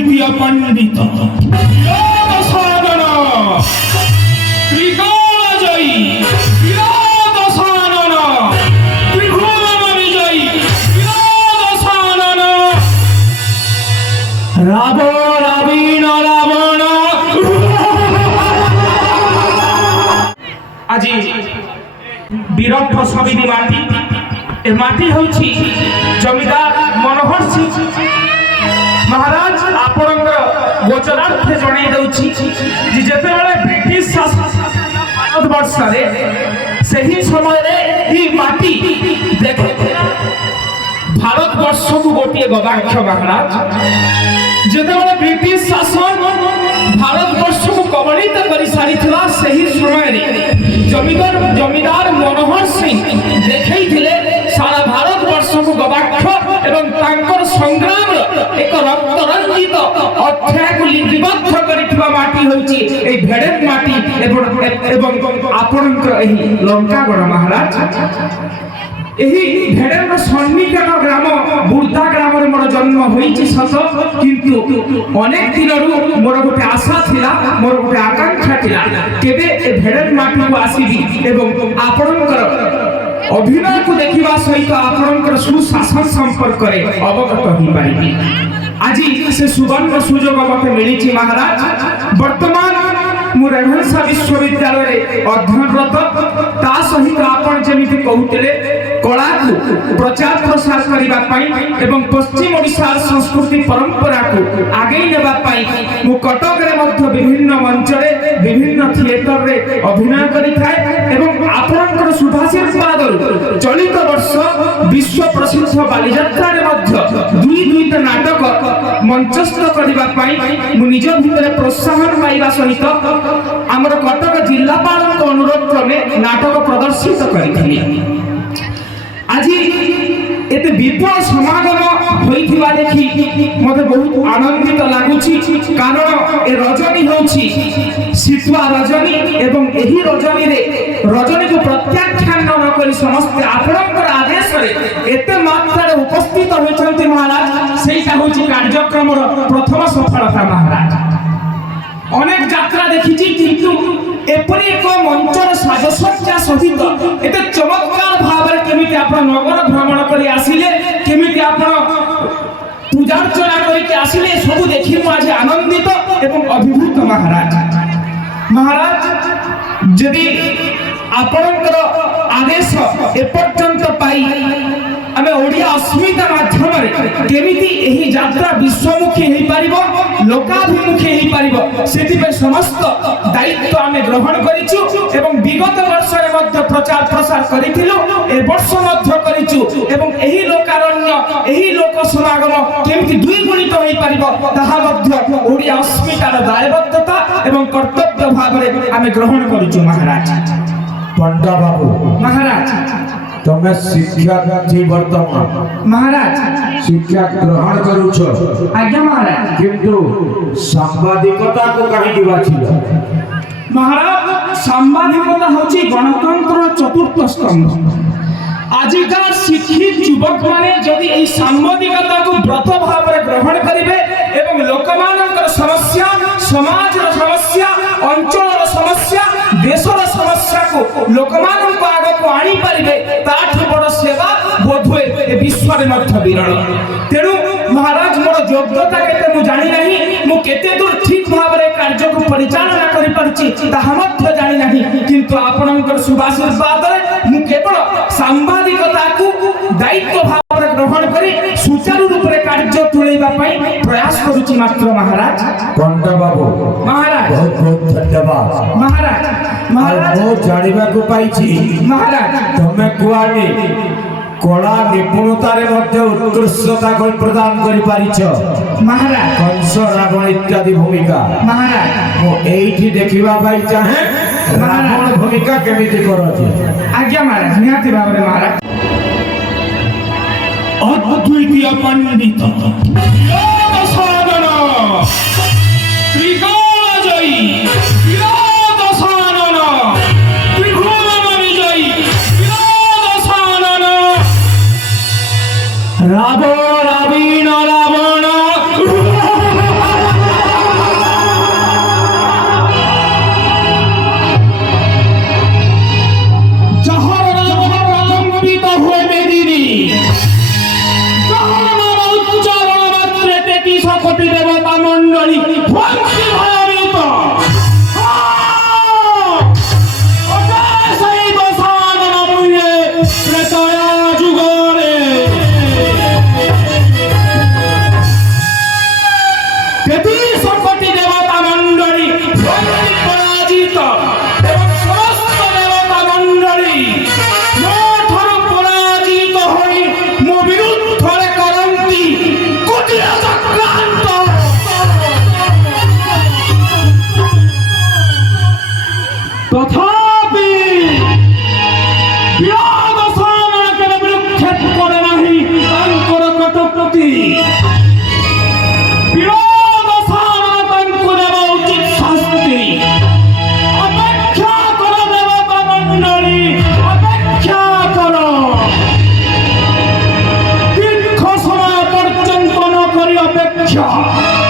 অদ্বিতীয় পণ্ডিত বিরাট সাধন ত্রিকালজয়ী বিরাট সাধন ত্রিভুবন বিজয়ী বিরাট সাধন রাবণ আজি বিরক্ষ সবিনি মাটি এ মাটি হচ্ছে জমিদার মনোহর সিং মহারাজ আপনার গোচরার্থে জনাই দেউছি যে যেতেবেলে ব্রিটিশ শাসন ভারতবর্ষে সেই সময় এই মাটি দেখে ভারতবর্ষকু গোটিয়ে গবাক্ষ মহারাজ যেতেবেলে ব্রিটিশ শাসন ভারতবর্ষকু কবলিত করে সারিছিলা সেই সময় জমিদার মনোহর সিং দেখাইলে সারা ভারতবর্ষকু গবাক্ষ এবং তাঙ্কর সংগ্রাম এক রক্তরঞ্জিত অধ্যায়କୁ লিপিবদ্ধ କରିଥିବା মাটি হচ্ছে এই ভেড়ের মাটি এবং আপনার এই লঙ্কাগড় মহারাজ ଏହି ଭେଡେର ସନ୍ନିକଟ ଗ୍ରାମ ବୁର୍ଦା ଗ୍ରାମରେ ମୋର ଜନ୍ମ ହୋଇଛି ସତ କିନ୍ତୁ ଅନେକ ଦିନରୁ ମୋର ଗୋଟେ ଆଶା ଥିଲା ମୋର ଗୋଟେ ଆକାଂକ୍ଷା ଥିଲା କେବେ ଏ ଭେଡେର ମାଟିକୁ ଆସିବି ଏବଂ ଆପଣଙ୍କର ଅଭିନୟକୁ ଦେଖିବା ସହିତ ଆପଣଙ୍କର ସୁଶାସନ ସମ୍ପର୍କରେ ଅବଗତ ହୋଇପାରିବି ଆଜି ସେ ସୁବର୍ଣ୍ଣ ସୁଯୋଗ ମୋତେ ମିଳିଛି ମହାରାଜ ବର୍ତ୍ତମାନ ମୁଁ ରେଭେନ୍ସା ବିଶ୍ୱବିଦ୍ୟାଳୟରେ ଅଧ୍ୟୟନରତ ତା ସହିତ ଆପଣ ଯେମିତି କହୁଥିଲେ କଳାକୁ ପ୍ରଚାର ପ୍ରସାର କରିବା ପାଇଁ ଏବଂ ପଶ୍ଚିମ ଓଡ଼ିଶାର ସଂସ୍କୃତି ପରମ୍ପରାକୁ ଆଗେଇ ନେବା ପାଇଁ ମୁଁ କଟକରେ ମଧ୍ୟ ବିଭିନ୍ନ ମଞ୍ଚରେ ବିଭିନ୍ନ ଥିଏଟରରେ ଅଭିନୟ କରିଥାଏ ଏବଂ ଆପଣଙ୍କର ଶୁଭାଶୀର୍ବାଦରୁ ଚଳିତ ବର୍ଷ ବିଶ୍ୱ ପ୍ରସିଦ୍ଧ ବାଲିଯାତ୍ରାରେ ମଧ୍ୟ ଦୁଇଟା ନାଟକ ମଞ୍ଚସ୍ଥ କରିବା ପାଇଁ ମୁଁ ନିଜ ଭିତରେ ପ୍ରୋତ୍ସାହନ ପାଇବା ସହିତ ଆମର କଟକ ଜିଲ୍ଲାପାଳଙ୍କ ଅନୁରୋଧ କ୍ରମେ ନାଟକ ପ୍ରଦର୍ଶିତ କରିଥିଲି আজি এতে বিপুল সমাগম হইଥିବା দেখি মতে বহুত আনন্দিত লাগুছি কারণ এ রজনী হচ্ছে শীতুয়া রজনী এবং এই রজনীরে রজনীকে প্রত্যাখ্যান ন করে সমস্ত আপনার আদেশরে এতে মাত্রায় উপস্থিত হয়েছেন মহারাজ সেইটা হচ্ছে কার্যক্রমর প্রথম সফলতা মহারাজ অনেক যাত্রা দেখিছি কিন্তু এপরি এক মঞ্চর সাজসজ্জা সহিত এতে চমৎকার ভাবে কেমিতি আপনার নগর ভ্রমণ করে আসিলে কেমিতি আপনার পূজার্চনা করে আসিলে সবু দেখি মু আজ আনন্দিত এবং অভিভূত মহারাজ যদি আপনার আদেশ এপর্যন্ত পাই আমি ওড়িয়া অস্মিতা মাধ্যমে কেমিতি এই যাত্রা বিশ্বমুখী হয়ে পারিব লোকাভিমুখী হয়ে পারিব সেটিপাই সমস্ত দায়িত্ব আমি গ্রহণ করিছু এবং বিগত বর্ষরে মধ্যে প্রচার প্রসার করিছিলু এ বর্ষ মধ্যে করিছু এবং এই লোকারণ্য এই লোক সমাগম কেমিতি দ্বিগুণিত হয়ে পারিব তাহা মধ্যে ওড়িয়া অস্মিতার দায়বদ্ধতা এবং কর্তব্য ভাবে আমি গ্রহণ করিছু মহারাজ पंडा बाबू মহারাজ तुम्हें शिक्षार्थी वर्तमान মহারাজ शिक्षा ग्रहण करूछ आज्ञा महाराज किंतु सांबादिकता को कहीं बाछिल महाराज सांबादिकता होची गणतंत्र चतुर्थ स्तंभ आजिकार शिक्षित युवक माने जदि এই সাংবাদিকতাକୁ ব্রত ভাবে গ্রহণ করিবে এবং লোকমানଙ୍କର সমস্যা সমাজৰ সমস্যা অঞ্চলର সমস্যা দেশৰ সমস্যাକୁ লোকମାନଙ୍କ আগକୁ আনি পারিবে তাঠু বড় সেবা বোধহয় এ বিশ্বরে মধ্য বিরল তেণু মহারাজ মোর যোগ্যতা কেতে মু জানি নাহি মু কেতে দূর ঠিক ভাবে কার্যକୁ পরিচালনা করি পারছি তাহা মধ্য জানি নাহি কিন্তু আপনাଙ୍କର শুভাশীর্বাদরে মু কেবল সাংবাদিকতাକୁ দায়িত্ব ভাবে গ্রহণ করি সুচারু রূপে কার্য তুলাইবা পাই প্রয়াস করুছি মাত্র মহারাজ पंडा बाबू মহারাজ बहुत बहुत धन्यवाद মহারাজ মহারাজ मो जानिबा को पाइछि মহারাज तुम्हें कुआनी कला निपुणतारे मध्य उत्कृष्टता को प्रदान करि पारिछ মহারাজ कंस रावण इत्यादि भूमिका মহারাজ मो एठी देखिबा पाई चाहे रावण भूमिका केमिति करछि आज्ञा महाराज निहाती भाବରେ महाराज অদ্বিতীয় পণ্ডিত বিরাট সাধন ত্রিকালজয়ী বিরাট সাধন ত্রিভুবন বিজয়ী বিরাট সাধন রাবণ ଆଚ୍ଛା